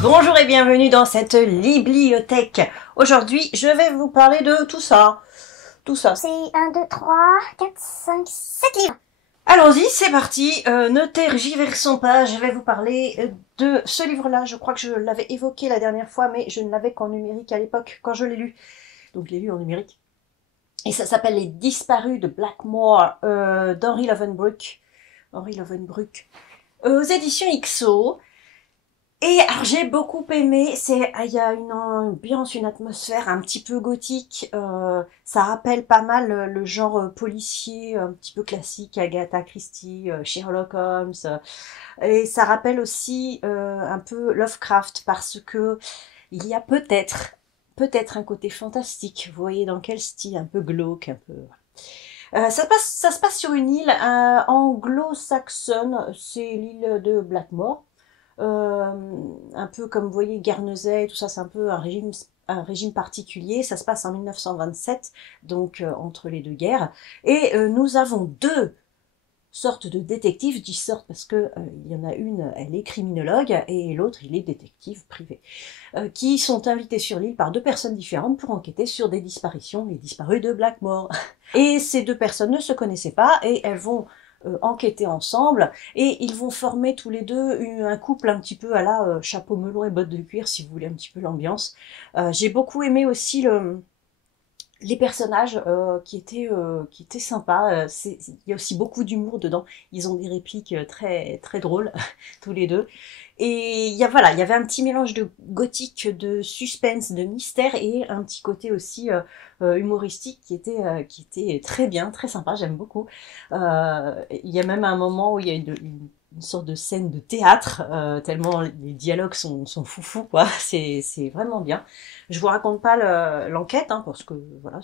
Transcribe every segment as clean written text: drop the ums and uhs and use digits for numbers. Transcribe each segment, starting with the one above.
Bonjour et bienvenue dans cette bibliothèque. Aujourd'hui, je vais vous parler de tout ça. Tout ça. C'est 1, 2, 3, 4, 5, 7 livres. Allons-y, c'est parti. Ne tergiversons pas, je vais vous parler de ce livre-là. Je crois que je l'avais évoqué la dernière fois, mais je ne l'avais qu'en numérique à l'époque, quand je l'ai lu. Donc je l'ai lu en numérique. Et ça s'appelle Les Disparus de Blackmore, d'Henry Lovenbrook. Henry Lovenbrook. Aux éditions XO. Et alors j'ai beaucoup aimé, il y a une ambiance, une atmosphère un petit peu gothique, ça rappelle pas mal le genre policier un petit peu classique, Agatha Christie, Sherlock Holmes, et ça rappelle aussi un peu Lovecraft parce que il y a peut-être un côté fantastique, vous voyez dans quel style, un peu glauque, un peu... ça se passe sur une île anglo-saxonne, c'est l'île de Blackmore. Un peu comme vous voyez Guernesey, tout ça, c'est un peu un régime particulier. Ça se passe en 1927, donc entre les deux guerres. Et nous avons deux sortes de détectives. Je dis sortes parce que il y en a une, elle est criminologue, et l'autre, il est détective privé, qui sont invités sur l'île par deux personnes différentes pour enquêter sur des disparitions, les disparus de Blackmore. Et ces deux personnes ne se connaissaient pas, et elles vont enquêter ensemble, et ils vont former tous les deux un couple un petit peu à la chapeau melon et bottes de cuir, si vous voulez un petit peu l'ambiance. J'ai beaucoup aimé aussi les personnages qui étaient sympas. Il y a aussi beaucoup d'humour dedans. Ils ont des répliques très très drôles tous les deux. Et il y avait un petit mélange de gothique, de suspense, de mystère, et un petit côté aussi humoristique qui était très bien, très sympa. J'aime beaucoup. Il y a même un moment où il y a une sorte de scène de théâtre, tellement les dialogues sont foufous, quoi. C'est vraiment bien. Je vous raconte pas l'enquête, hein, parce que voilà,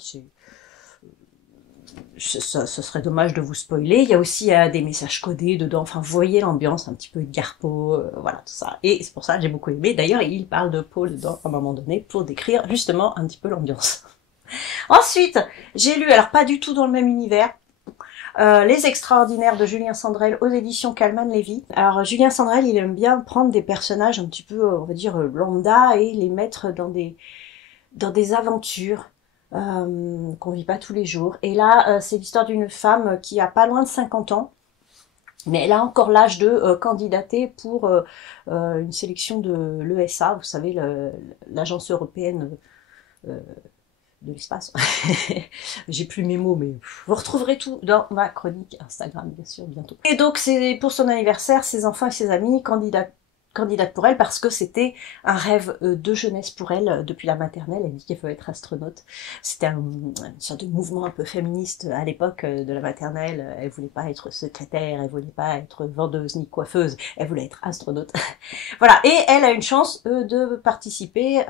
ce serait dommage de vous spoiler. Il y a aussi des messages codés dedans. Enfin, vous voyez l'ambiance un petit peu Edgar Poe, voilà, tout ça. Et c'est pour ça que j'ai beaucoup aimé. D'ailleurs, il parle de Poe dedans à un moment donné pour décrire justement un petit peu l'ambiance. Ensuite, j'ai lu, alors pas du tout dans le même univers, Les Extraordinaires de Julien Sandrel aux éditions Calman Lévy. Alors Julien Sandrel, il aime bien prendre des personnages un petit peu, on va dire, lambda, et les mettre dans des aventures qu'on vit pas tous les jours. Et là, c'est l'histoire d'une femme qui a pas loin de 50 ans, mais elle a encore l'âge de candidater pour une sélection de l'ESA, vous savez, l'agence européenne de l'espace. J'ai plus mes mots, mais vous retrouverez tout dans ma chronique Instagram, bien sûr, bientôt. Et donc, c'est pour son anniversaire, ses enfants et ses amis candidatent pour elle parce que c'était un rêve de jeunesse pour elle depuis la maternelle. Elle dit qu'elle veut être astronaute. C'était une sorte de mouvement un peu féministe à l'époque de la maternelle. Elle voulait pas être secrétaire, elle voulait pas être vendeuse ni coiffeuse, elle voulait être astronaute. Voilà, et elle a une chance de participer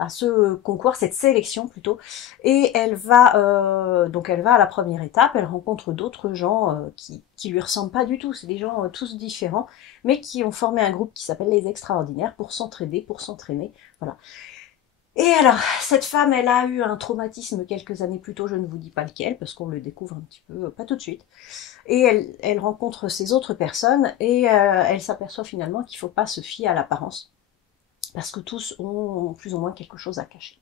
à ce concours, cette sélection plutôt, et elle va à la première étape. Elle rencontre d'autres gens qui lui ressemblent pas du tout, c'est des gens tous différents, mais qui ont formé un groupe qui s'appelle Les Extraordinaires pour s'entraider, pour s'entraîner, voilà. Et alors, cette femme, elle a eu un traumatisme quelques années plus tôt, je ne vous dis pas lequel, parce qu'on le découvre un petit peu, pas tout de suite. Et elle rencontre ces autres personnes, et elle s'aperçoit finalement qu'il faut pas se fier à l'apparence, parce que tous ont plus ou moins quelque chose à cacher.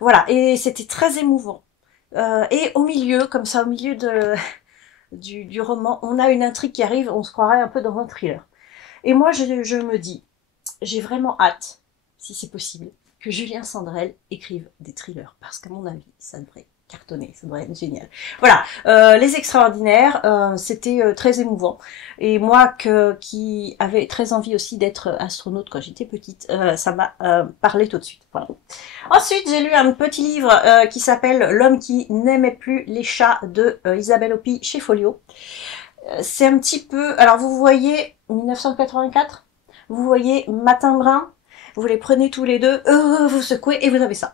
Voilà, et c'était très émouvant. Et au milieu, comme ça, au milieu du roman, on a une intrigue qui arrive, on se croirait un peu dans un thriller. Et moi, je me dis, j'ai vraiment hâte, si c'est possible, que Julien Sandrel écrive des thrillers, parce qu'à mon avis, ça devrait cartonner, ça devrait être génial. Voilà, Les Extraordinaires, c'était très émouvant. Et moi, qui avait très envie aussi d'être astronaute quand j'étais petite, ça m'a parlé tout de suite. Voilà. Ensuite, j'ai lu un petit livre qui s'appelle L'homme qui n'aimait plus les chats de Isabelle Hopi chez Folio. C'est un petit peu... Alors, vous voyez 1984, vous voyez Matin Brun, vous les prenez tous les deux, vous secouez et vous avez ça.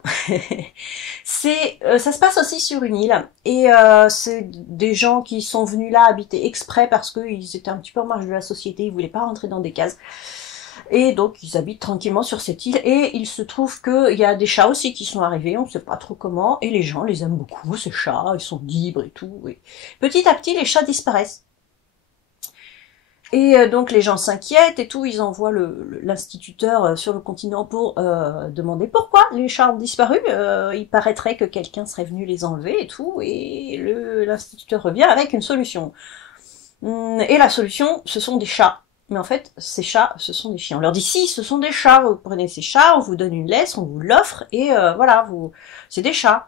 Ça se passe aussi sur une île, et c'est des gens qui sont venus là habiter exprès parce qu'ils étaient un petit peu en marge de la société, ils voulaient pas rentrer dans des cases. Et donc ils habitent tranquillement sur cette île, et il se trouve qu'il y a des chats aussi qui sont arrivés, on sait pas trop comment, et les gens les aiment beaucoup, ces chats, ils sont libres et tout. Et petit à petit, les chats disparaissent. Et donc les gens s'inquiètent et tout, ils envoient l'instituteur sur le continent pour demander pourquoi les chats ont disparu. Il paraîtrait que quelqu'un serait venu les enlever et tout, et l'instituteur revient avec une solution. Et la solution, ce sont des chats. Mais en fait, ces chats, ce sont des chiens. On leur dit, si, ce sont des chats, vous prenez ces chats, on vous donne une laisse, on vous l'offre, et voilà, c'est des chats.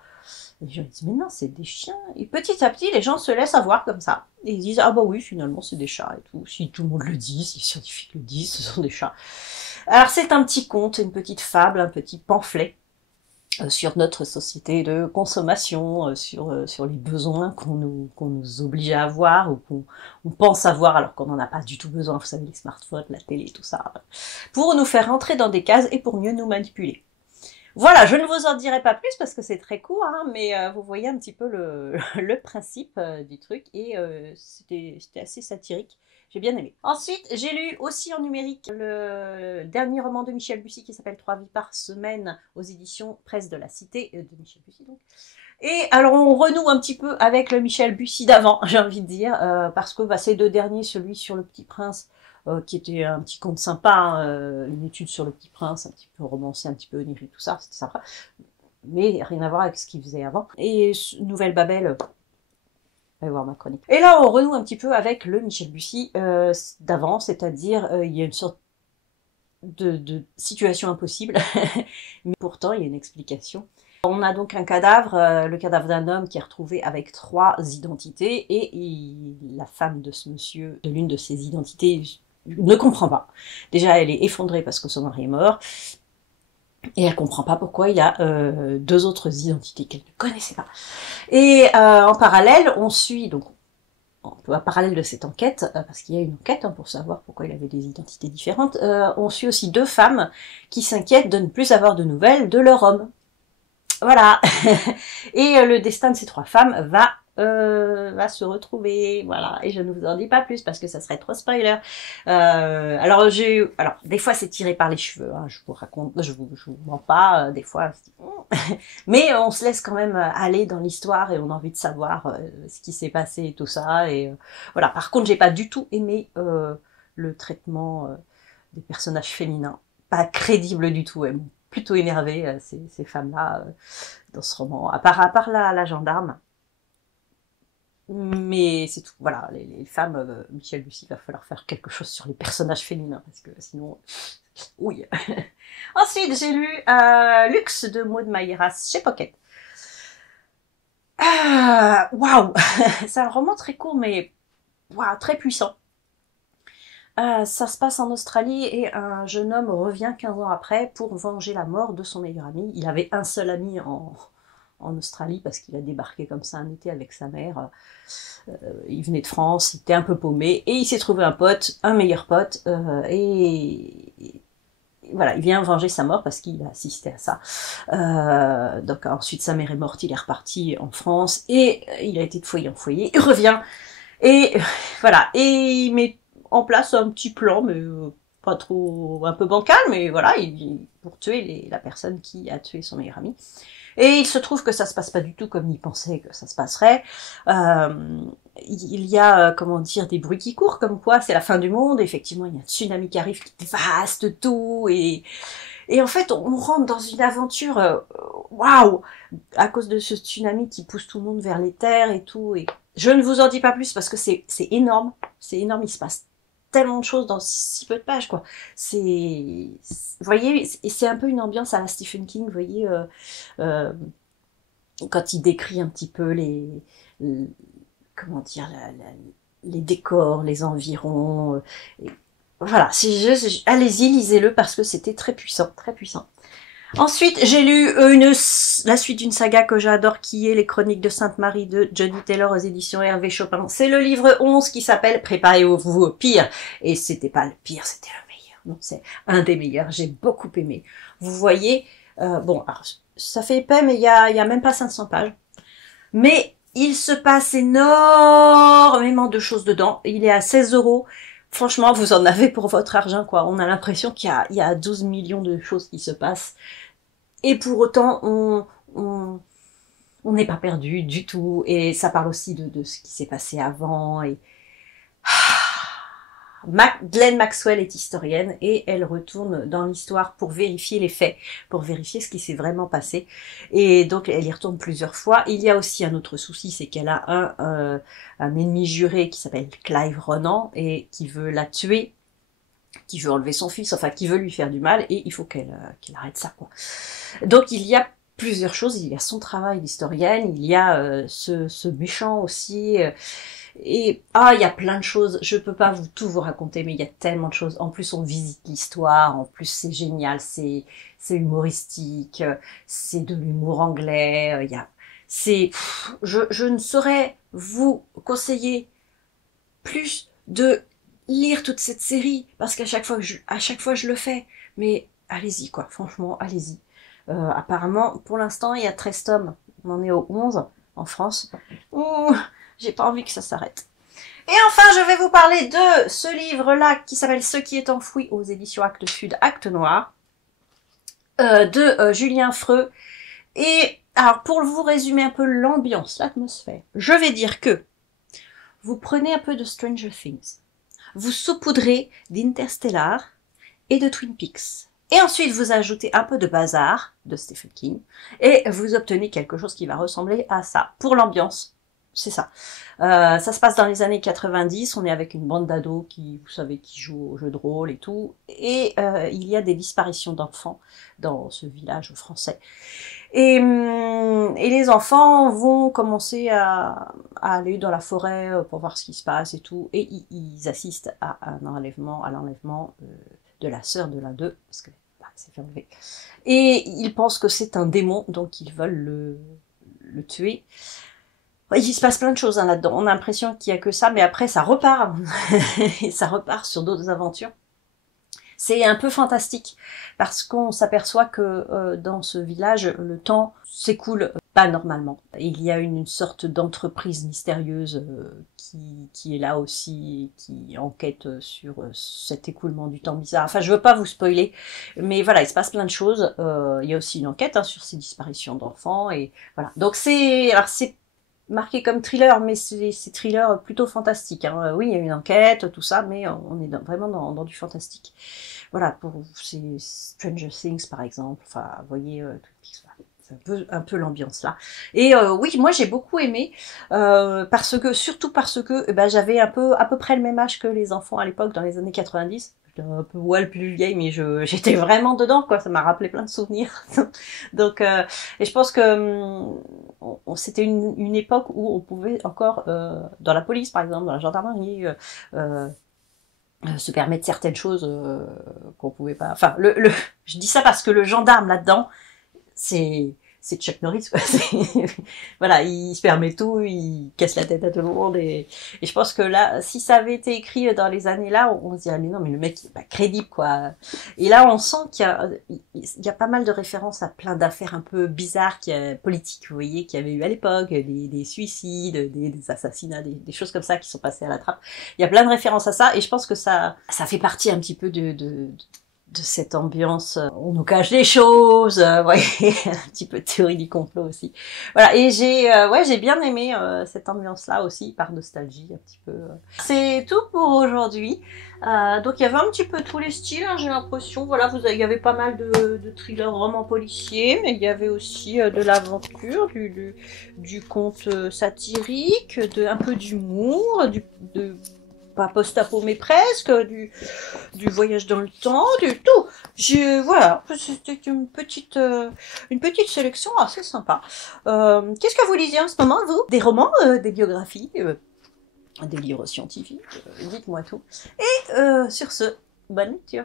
Et les gens disent, mais non, c'est des chiens. Et petit à petit, les gens se laissent avoir comme ça. Et ils disent, ah bah oui, finalement, c'est des chats et tout. Si tout le monde le dit, si les scientifiques le disent, ce sont des chats. Alors c'est un petit conte, une petite fable, un petit pamphlet sur notre société de consommation, sur les besoins qu'on nous oblige à avoir ou qu'on pense avoir alors qu'on n'en a pas du tout besoin. Vous savez, les smartphones, la télé, tout ça. Pour nous faire rentrer dans des cases et pour mieux nous manipuler. Voilà, je ne vous en dirai pas plus parce que c'est très court, hein, mais vous voyez un petit peu le principe du truc et c'était assez satirique. J'ai bien aimé. Ensuite, j'ai lu aussi en numérique le dernier roman de Michel Bussy qui s'appelle 3 vies par semaine aux éditions Presse de la Cité de Michel Bussy donc. Et alors on renoue un petit peu avec le Michel Bussy d'avant, j'ai envie de dire, parce que ces deux derniers, celui sur le Petit Prince, qui était un petit conte sympa, hein, une étude sur le Petit Prince, un petit peu romancé, un petit peu onirique, tout ça, c'était sympa, mais rien à voir avec ce qu'il faisait avant. Et Nouvelle Babel, allez voir ma chronique. Et là, on renoue un petit peu avec le Michel Bussy d'avant, c'est-à-dire il y a une sorte de situation impossible, mais pourtant il y a une explication. On a donc un cadavre, le cadavre d'un homme qui est retrouvé avec 3 identités, et la femme de ce monsieur, de l'une de ces identités, ne comprend pas. Déjà, elle est effondrée parce que son mari est mort, et elle comprend pas pourquoi il y a 2 autres identités qu'elle ne connaissait pas. Et en parallèle, on suit, donc à parallèle de cette enquête, parce qu'il y a une enquête hein, pour savoir pourquoi il avait des identités différentes, on suit aussi 2 femmes qui s'inquiètent de ne plus avoir de nouvelles de leur homme. Voilà. Et le destin de ces 3 femmes va se retrouver, voilà. Et je ne vous en dis pas plus parce que ça serait trop spoiler. Alors des fois c'est tiré par les cheveux. Hein, je vous raconte, je vous mens pas. Des fois, mais on se laisse quand même aller dans l'histoire et on a envie de savoir ce qui s'est passé et tout ça. Et voilà. Par contre, j'ai pas du tout aimé le traitement des personnages féminins, pas crédible du tout. Elles m'ont plutôt énervé ces femmes-là dans ce roman. À part la gendarme. Mais c'est tout. Voilà, les femmes, Michel Bussy, va falloir faire quelque chose sur les personnages féminins, parce que sinon, oui. Ensuite, j'ai lu Luxe de Maud Mayeras chez Pocket. Waouh. C'est un roman très court, mais wow, très puissant. Ça se passe en Australie et un jeune homme revient 15 ans après pour venger la mort de son meilleur ami. Il avait un seul ami en Australie parce qu'il a débarqué comme ça un été avec sa mère. Il venait de France, il était un peu paumé et il s'est trouvé un pote, un meilleur pote et voilà, il vient venger sa mort parce qu'il a assisté à ça. Donc ensuite sa mère est morte, il est reparti en France et il a été de foyer en foyer, il revient et voilà, et il met en place un petit plan, mais pas trop, un peu bancal, mais voilà, pour tuer la personne qui a tué son meilleur ami. Et il se trouve que ça se passe pas du tout comme il pensait que ça se passerait. Il y a, comment dire, des bruits qui courent, comme quoi c'est la fin du monde. Effectivement, il y a un tsunami qui arrive, qui dévaste tout. Et en fait, on rentre dans une aventure, waouh, à cause de ce tsunami qui pousse tout le monde vers les terres et tout. Et je ne vous en dis pas plus parce que c'est énorme. C'est énorme, il se passe tellement de choses dans si peu de pages, quoi. Vous voyez, et c'est un peu une ambiance à la Stephen King, vous voyez, quand il décrit un petit peu comment dire, les décors, les environs. Voilà, allez-y, lisez-le parce que c'était très puissant, très puissant. Ensuite, j'ai lu la suite d'une saga que j'adore qui est Les Chroniques de Sainte-Marie de Johnny Taylor aux éditions Hervé Chopin. C'est le livre 11 qui s'appelle Préparez-vous au pire. Et c'était pas le pire, c'était le meilleur. Non, c'est un des meilleurs. J'ai beaucoup aimé. Vous voyez, bon, alors, ça fait épais, mais il y a même pas 500 pages. Mais il se passe énormément de choses dedans. Il est à 16 €. Franchement, vous en avez pour votre argent, quoi. On a l'impression qu'il y a 12 millions de choses qui se passent. Et pour autant, on n'est pas perdu du tout. Et ça parle aussi de ce qui s'est passé avant. Et Ghislaine Maxwell est historienne et elle retourne dans l'histoire pour vérifier les faits, pour vérifier ce qui s'est vraiment passé. Et donc elle y retourne plusieurs fois. Il y a aussi un autre souci, c'est qu'elle a un ennemi juré qui s'appelle Clive Ronan et qui veut la tuer, qui veut enlever son fils, enfin qui veut lui faire du mal, et il faut qu'elle arrête ça, quoi. Donc il y a plusieurs choses, il y a son travail d'historienne, il y a ce méchant aussi, et il y a plein de choses, je peux pas tout vous raconter, mais il y a tellement de choses. En plus on visite l'histoire, en plus c'est génial, c'est humoristique, c'est de l'humour anglais, je ne saurais vous conseiller plus de lire toute cette série, parce qu'à chaque fois je le fais, mais allez-y, quoi, franchement, allez-y. Apparemment, pour l'instant, il y a 13 tomes, on en est au 11 en France. J'ai pas envie que ça s'arrête. Et enfin, je vais vous parler de ce livre-là, qui s'appelle Ce qui est enfoui, aux éditions Actes Sud, Actes Noir, de Julien Freux. Et alors, pour vous résumer un peu l'ambiance, l'atmosphère, je vais dire que vous prenez un peu de Stranger Things, vous saupoudrez d'Interstellar et de Twin Peaks. Et ensuite, vous ajoutez un peu de Bazar de Stephen King et vous obtenez quelque chose qui va ressembler à ça. Pour l'ambiance, c'est ça. Ça se passe dans les années 90, on est avec une bande d'ados qui, vous savez, qui jouent au jeu de rôle et tout. Et il y a des disparitions d'enfants dans ce village français. Et les enfants vont commencer à aller dans la forêt pour voir ce qui se passe et tout. Et ils assistent à l'enlèvement de la sœur de l'un d'eux, parce que c'est fait enlever. Et ils pensent que c'est un démon, donc ils veulent le tuer. Il se passe plein de choses là-dedans. On a l'impression qu'il y a que ça, mais après ça repart. Et ça repart sur d'autres aventures. C'est un peu fantastique, parce qu'on s'aperçoit que dans ce village, le temps s'écoule pas normalement. Il y a une sorte d'entreprise mystérieuse qui est là aussi, qui enquête sur cet écoulement du temps bizarre. Enfin, je veux pas vous spoiler, mais voilà, il se passe plein de choses. Il y a aussi une enquête sur ces disparitions d'enfants, et voilà. Donc c'est marqué comme thriller, mais c'est thriller plutôt fantastique. Hein. Oui, il y a une enquête, tout ça, mais on est vraiment dans du fantastique. Voilà, c'est Stranger Things par exemple. Enfin, vous voyez, c'est un peu l'ambiance là. Et oui, moi j'ai beaucoup aimé surtout parce que j'avais à peu près le même âge que les enfants à l'époque, dans les années 90. Un peu plus vieille, mais j'étais vraiment dedans, quoi. Ça m'a rappelé plein de souvenirs. Donc, et je pense que c'était une époque où on pouvait encore, dans la police, par exemple, dans la gendarmerie, se permettre certaines choses qu'on pouvait pas. Enfin, je dis ça parce que le gendarme là-dedans, c'est Chuck Norris, quoi. Voilà, il se permet tout, il casse la tête à tout le monde, et je pense que là, si ça avait été écrit dans les années là, on se dirait, mais non, mais le mec, il est pas crédible, quoi. Et là, on sent qu'il y a pas mal de références à plein d'affaires un peu bizarres, politiques, vous voyez, qu'il y avait eu à l'époque, des suicides, des assassinats, des choses comme ça qui sont passées à la trappe. Il y a plein de références à ça, et je pense que ça fait partie un petit peu de cette ambiance, on nous cache des choses, voyez, un petit peu de théorie du complot aussi. Voilà, et j'ai bien aimé cette ambiance-là aussi, par nostalgie un petit peu. C'est tout pour aujourd'hui. Donc il y avait un petit peu tous les styles, hein, j'ai l'impression. Voilà, il y avait pas mal de thrillers romans policiers, mais il y avait aussi de l'aventure, du conte satirique, un peu d'humour, pas post-apo mais presque, du voyage dans le temps, du tout. Voilà, c'était une petite sélection assez sympa. Qu'est-ce que vous lisez en ce moment, vous? Des romans, des biographies, des livres scientifiques, dites-moi tout. Et sur ce, bonne lecture.